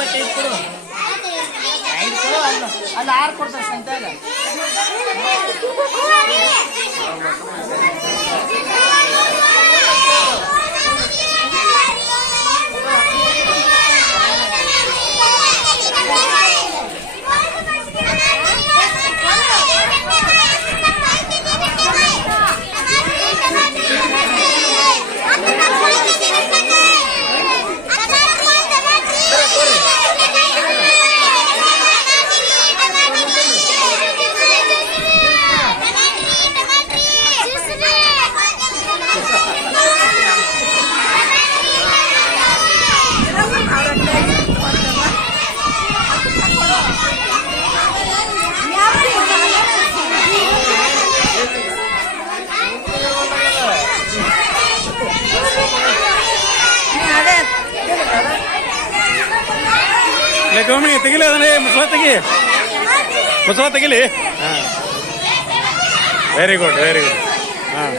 25 ಕೊಡು. 5 ಕೊಡು. ಅಲ್ಲಿ 6 ಕೊಡ್ತಾರೆ ಸಂತ್ಯಾಗ. ಗೌಮಿ ತೆಗಿಲಿ ಅದನ್ನೇ ಮುಸಲ ತೆಗಿಲಿ. ಹಾಂ ವೆರಿ ಗುಡ್ ಹಾಂ